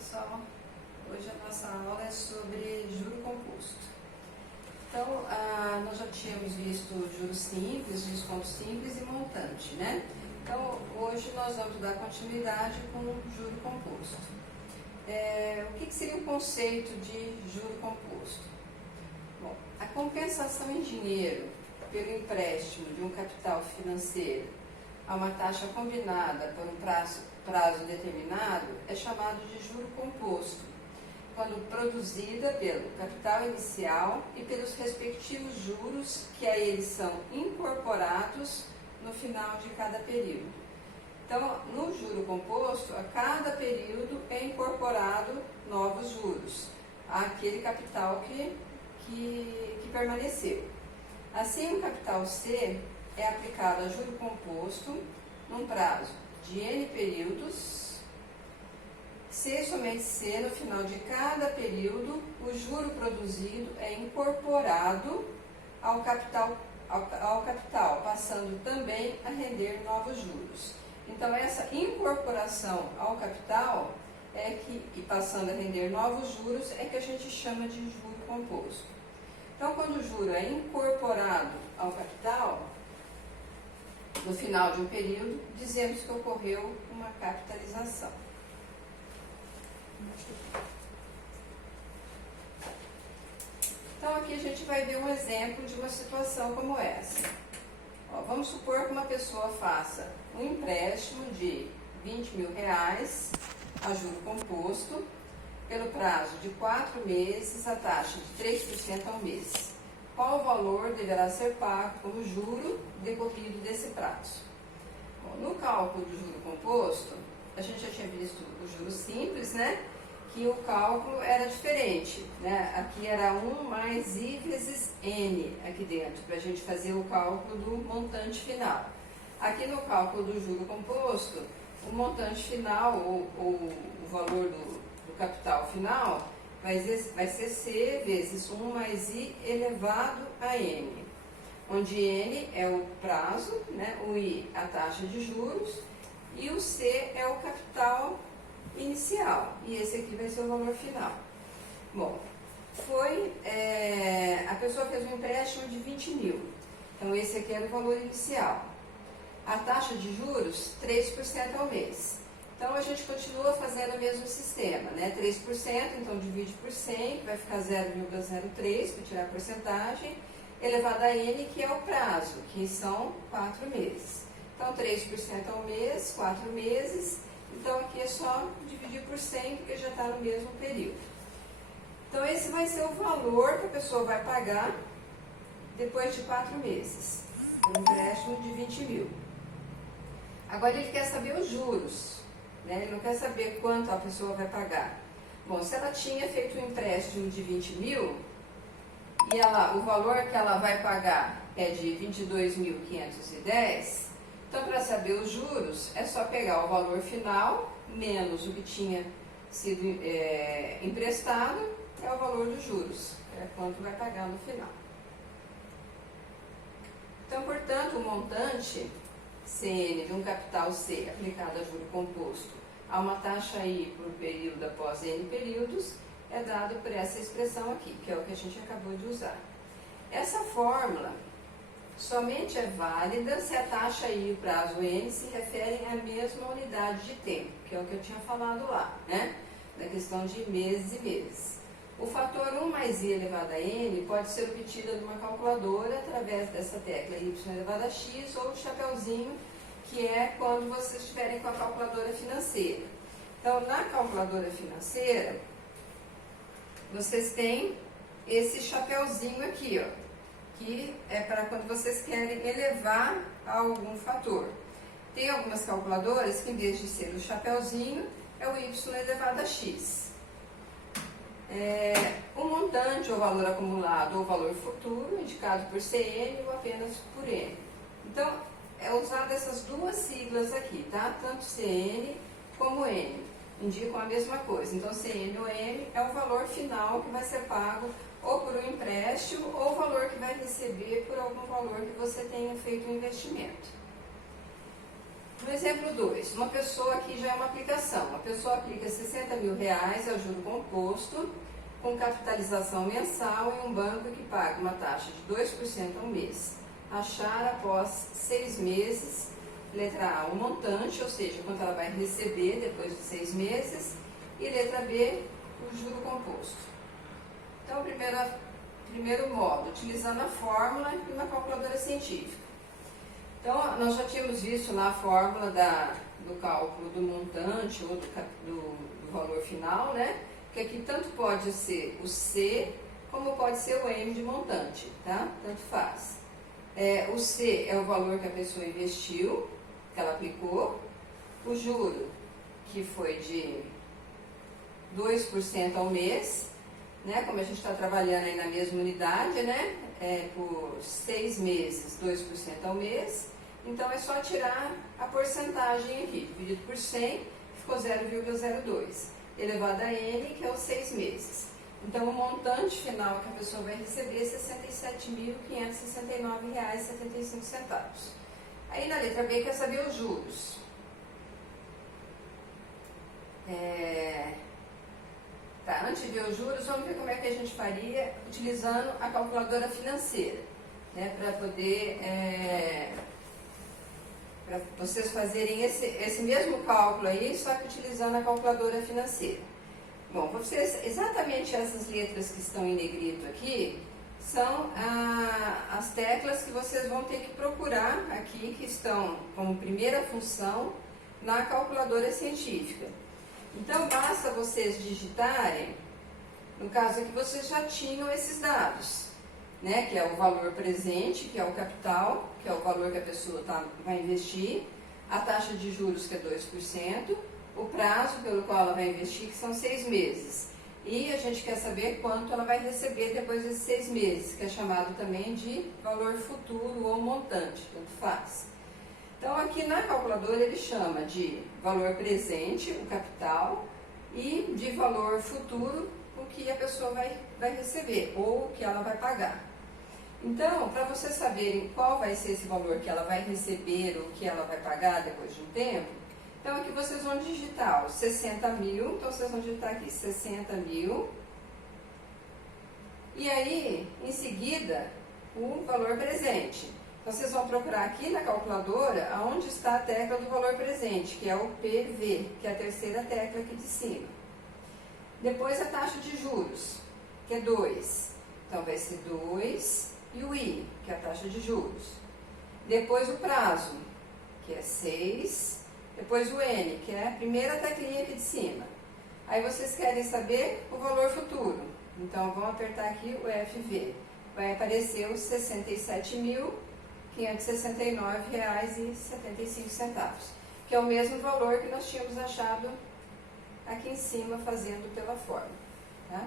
pessoal, hoje a nossa aula é sobre juro composto. Então, nós já tínhamos visto juros simples, desconto simples e montante, né? Então, hoje nós vamos dar continuidade com o juro composto. O que seria o conceito de juro composto? Bom, a compensação em dinheiro pelo empréstimo de um capital financeiro a uma taxa combinada por um prazo determinado é chamado de juro composto, quando produzida pelo capital inicial e pelos respectivos juros que a eles são incorporados no final de cada período. Então, no juro composto, a cada período é incorporado novos juros àquele capital que permaneceu. Assim, o capital C é aplicado a juro composto num prazo de N períodos, se somente se no final de cada período o juro produzido é incorporado ao capital, passando também a render novos juros. Então, essa incorporação ao capital e passando a render novos juros é que a gente chama de juro composto. Então, quando o juro é incorporado ao capital, no final de um período, dizemos que ocorreu uma capitalização. Então, aqui a gente vai ver um exemplo de uma situação como essa. Vamos supor que uma pessoa faça um empréstimo de R$20.000 a juro composto, pelo prazo de 4 meses, a taxa de 3% ao mês. Qual o valor deverá ser pago como juro decorrido desse prazo? Bom, no cálculo do juro composto, a gente já tinha visto o juro simples, né? Que o cálculo era diferente, né? Aqui era 1 mais I vezes N aqui dentro, para a gente fazer o cálculo do montante final. Aqui no cálculo do juro composto, o montante final, ou o valor do capital final, vai ser C vezes 1 mais I elevado a N, onde N é o prazo, né? O I a taxa de juros e o C é o capital inicial, e esse aqui vai ser o valor final. Bom, a pessoa fez um empréstimo de 20.000, então esse aqui era o valor inicial. A taxa de juros, 3% ao mês. Então, a gente continua fazendo o mesmo sistema, né? 3%, então divide por 100, vai ficar 0,03 para tirar a porcentagem, elevado a N, que é o prazo, que são 4 meses. Então, 3% ao mês, 4 meses. Então, aqui é só dividir por 100, porque já está no mesmo período. Então, esse vai ser o valor que a pessoa vai pagar depois de 4 meses. Um empréstimo de 20.000. Agora, ele quer saber os juros. Ele não quer saber quanto a pessoa vai pagar. Bom, se ela tinha feito um empréstimo de 20.000 e o valor que ela vai pagar é de 22.510, então, para saber os juros, é só pegar o valor final menos o que tinha sido emprestado, é o valor dos juros, é quanto vai pagar no final. Então, portanto, o montante CN de um capital C aplicado a juro composto a uma taxa I por período após N períodos é dado por essa expressão aqui, que é o que a gente acabou de usar. Essa fórmula somente é válida se a taxa I e o prazo N se referem à mesma unidade de tempo, que é o que eu tinha falado lá, né? Da questão de meses e meses. O fator 1 mais I elevado a N pode ser obtido numa calculadora através dessa tecla Y elevado a X ou o chapeuzinho, que é quando vocês estiverem com a calculadora financeira. Então, na calculadora financeira, vocês têm esse chapeuzinho aqui, ó, que é para quando vocês querem elevar a algum fator. Tem algumas calculadoras que, em vez de ser o chapeuzinho, é o Y elevado a X. O montante, ou valor acumulado, ou valor futuro, indicado por CN ou apenas por N. Então, é usado essas duas siglas aqui, tá? Tanto CN como N, indicam a mesma coisa. Então, CN ou N é o valor final que vai ser pago ou por um empréstimo, ou o valor que vai receber por algum valor que você tenha feito um investimento. No exemplo 2, uma pessoa, aqui já é uma aplicação, uma pessoa aplica R$60 mil ao juro composto, com capitalização mensal em um banco que paga uma taxa de 2% ao mês. Achar após 6 meses, letra A, o montante, ou seja, quanto ela vai receber depois de 6 meses, e letra B, o juro composto. Então, primeiro modo, utilizando a fórmula e uma calculadora científica. Então, nós já tínhamos visto lá a fórmula do cálculo do montante ou do valor final, né? Que aqui tanto pode ser o C, como pode ser o M de montante, tá? Tanto faz. O C é o valor que a pessoa investiu, que ela aplicou. O juro, que foi de 2% ao mês, né? Como a gente está trabalhando aí na mesma unidade, né? Por 6 meses, 2% ao mês. Então, é só tirar a porcentagem aqui, dividido por 100, ficou 0,02, elevado a N, que é os 6 meses. Então, o montante final que a pessoa vai receber é R$ 67.569,75. Aí, na letra B, quer saber os juros. Antes de ver os juros, vamos ver como é que a gente faria utilizando a calculadora financeira, né, para poder... para vocês fazerem esse mesmo cálculo aí, só que utilizando a calculadora financeira. Bom, vocês, exatamente essas letras que estão em negrito aqui, são as teclas que vocês vão ter que procurar aqui, que estão como primeira função na calculadora científica. Então, basta vocês digitarem, no caso aqui, vocês já tinham esses dados, né, que é o valor presente, que é o capital, que é o valor que a pessoa vai investir, a taxa de juros, que é 2%, o prazo pelo qual ela vai investir, que são 6 meses. E a gente quer saber quanto ela vai receber depois desses 6 meses, que é chamado também de valor futuro ou montante, tanto faz. Então, aqui na calculadora ele chama de valor presente, o capital, e de valor futuro, o que a pessoa vai receber, ou o que ela vai pagar. Então, para vocês saberem qual vai ser esse valor que ela vai receber ou que ela vai pagar depois de um tempo, então aqui vocês vão digitar os 60 mil, então vocês vão digitar aqui 60 mil, e aí, em seguida, o valor presente. Então, vocês vão procurar aqui na calculadora onde está a tecla do valor presente, que é o PV, que é a terceira tecla aqui de cima. Depois a taxa de juros, que é 2. Então, vai ser 2 e o I, que é a taxa de juros. Depois o prazo, que é 6. Depois o N, que é a primeira teclinha aqui de cima. Aí vocês querem saber o valor futuro. Então, vão apertar aqui o FV. Vai aparecer os R$ 67.569,75, que é o mesmo valor que nós tínhamos achado aqui em cima, fazendo pela fórmula. Tá?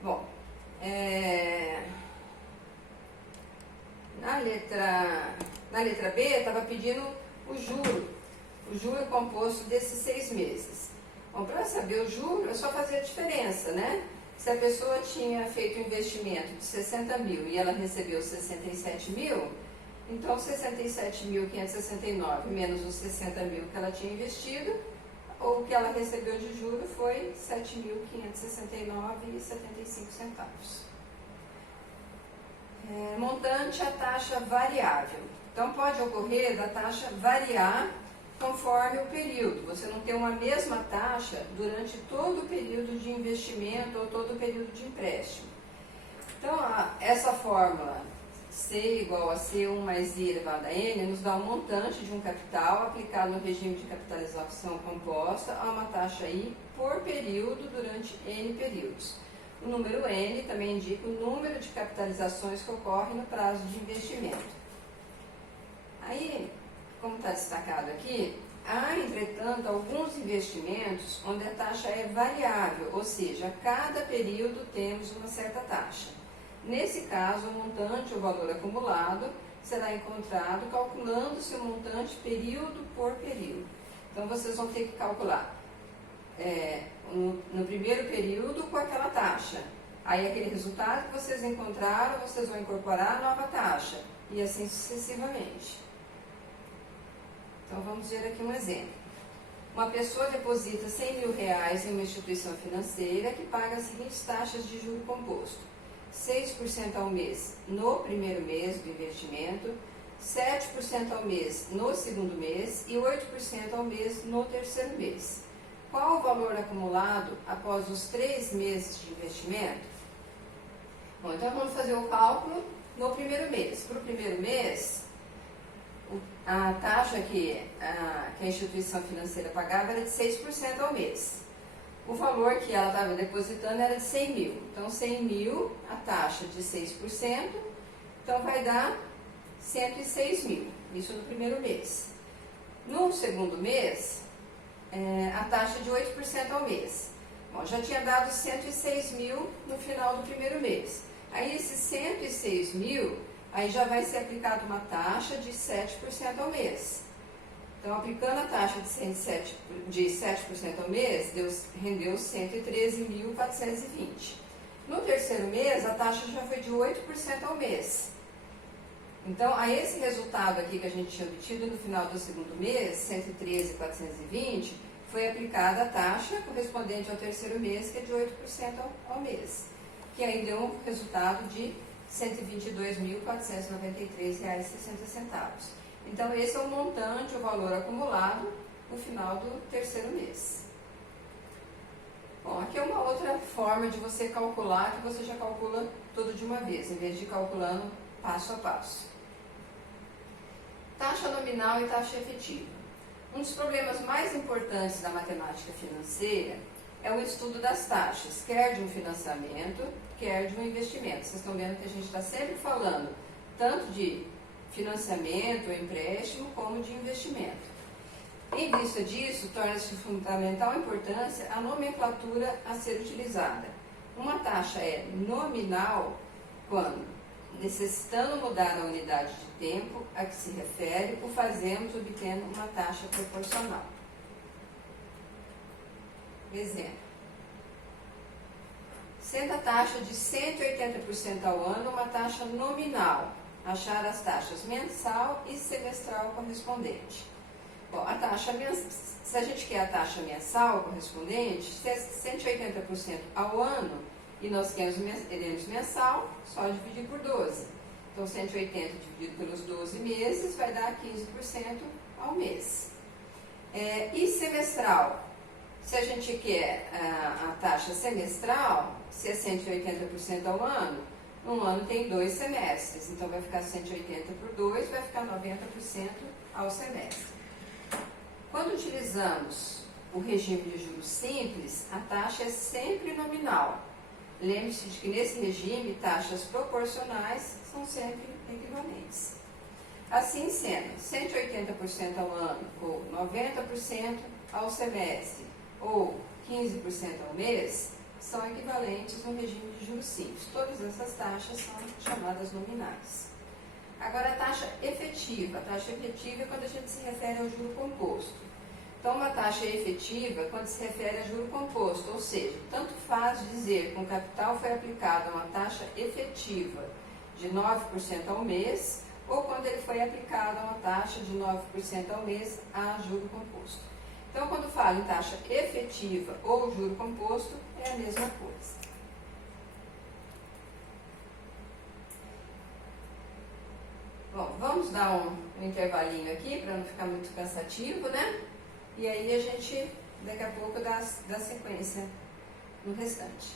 Bom, na letra B, estava pedindo o juro composto desses 6 meses. Bom, para saber o juro, é só fazer a diferença, né? Se a pessoa tinha feito um investimento de 60 mil e ela recebeu 67 mil, então 67.569 menos os 60 mil que ela tinha investido, ou o que ela recebeu de juro foi 7.569,75. Montante, a taxa variável. Então, pode ocorrer da taxa variar conforme o período. Você não tem uma mesma taxa durante todo o período de investimento ou todo o período de empréstimo. Então, essa fórmula C igual a C1 mais I elevado a N nos dá um montante de um capital aplicado no regime de capitalização composta a uma taxa I por período durante N períodos. O número N também indica o número de capitalizações que ocorrem no prazo de investimento. Aí, como está destacado aqui, há, entretanto, alguns investimentos onde a taxa é variável, ou seja, a cada período temos uma certa taxa. Nesse caso, o montante, o valor acumulado, será encontrado calculando-se o montante período por período. Então, vocês vão ter que calcular no primeiro período com aquela taxa. Aí, aquele resultado que vocês encontraram, vocês vão incorporar a nova taxa, e assim sucessivamente. Então vamos ver aqui um exemplo. Uma pessoa deposita R$100.000 em uma instituição financeira que paga as seguintes taxas de juro composto: 6% ao mês no primeiro mês do investimento, 7% ao mês no segundo mês e 8% ao mês no terceiro mês. Qual o valor acumulado após os 3 meses de investimento? Bom, então vamos fazer o cálculo no primeiro mês. Para o primeiro mês, a taxa que a instituição financeira pagava era de 6% ao mês. O valor que ela estava depositando era de 100 mil. Então, 100 mil, a taxa de 6%, então vai dar 106 mil. Isso no primeiro mês. No segundo mês, a taxa de 8% ao mês. Bom, já tinha dado 106 mil no final do primeiro mês. Aí, esses 106 mil, aí já vai ser aplicada uma taxa de 7% ao mês. Então, aplicando a taxa de 7% ao mês, rendeu 113.420. No terceiro mês, a taxa já foi de 8% ao mês. Então, a esse resultado aqui que a gente tinha obtido no final do segundo mês, 113.420, foi aplicada a taxa correspondente ao terceiro mês, que é de 8% ao mês, que aí deu um resultado de R$ 122.493,60. Então, esse é o montante, o valor acumulado no final do terceiro mês. Bom, aqui é uma outra forma de você calcular, que você já calcula tudo de uma vez, em vez de ir calculando passo a passo. Taxa nominal e taxa efetiva. Um dos problemas mais importantes da matemática financeira é o estudo das taxas, quer de um financiamento, quer de um investimento. Vocês estão vendo que a gente está sempre falando tanto de financiamento ou empréstimo, como de investimento. Em vista disso, torna-se de fundamental importância a nomenclatura a ser utilizada. Uma taxa é nominal quando, necessitando mudar a unidade de tempo a que se refere, o fazemos obtendo uma taxa proporcional. Exemplo. Sendo a taxa de 180% ao ano uma taxa nominal, achar as taxas mensal e semestral correspondente. Bom, a taxa se a gente quer a taxa mensal correspondente, se é 180% ao ano e nós queremos mensal, só dividir por 12. Então, 180 dividido pelos 12 meses vai dar 15% ao mês. E semestral? Se a gente quer a taxa semestral, se é 180% ao ano, um ano tem 2 semestres, então vai ficar 180 por 2, vai ficar 90% ao semestre. Quando utilizamos o regime de juros simples, a taxa é sempre nominal. Lembre-se de que nesse regime, taxas proporcionais são sempre equivalentes. Assim sendo, 180% ao ano, ou 90% ao semestre, ou 15% ao mês, são equivalentes no regime de juros simples. Todas essas taxas são chamadas nominais. Agora, a taxa efetiva. A taxa efetiva é quando a gente se refere ao juro composto. Então, uma taxa efetiva é quando se refere a juro composto, ou seja, tanto faz dizer que um capital foi aplicado a uma taxa efetiva de 9% ao mês, ou quando ele foi aplicado a uma taxa de 9% ao mês a juro composto. Então, quando falo em taxa efetiva ou juro composto, é a mesma coisa. Bom, vamos dar um intervalinho aqui para não ficar muito cansativo, né? E aí a gente, daqui a pouco, dá sequência no restante.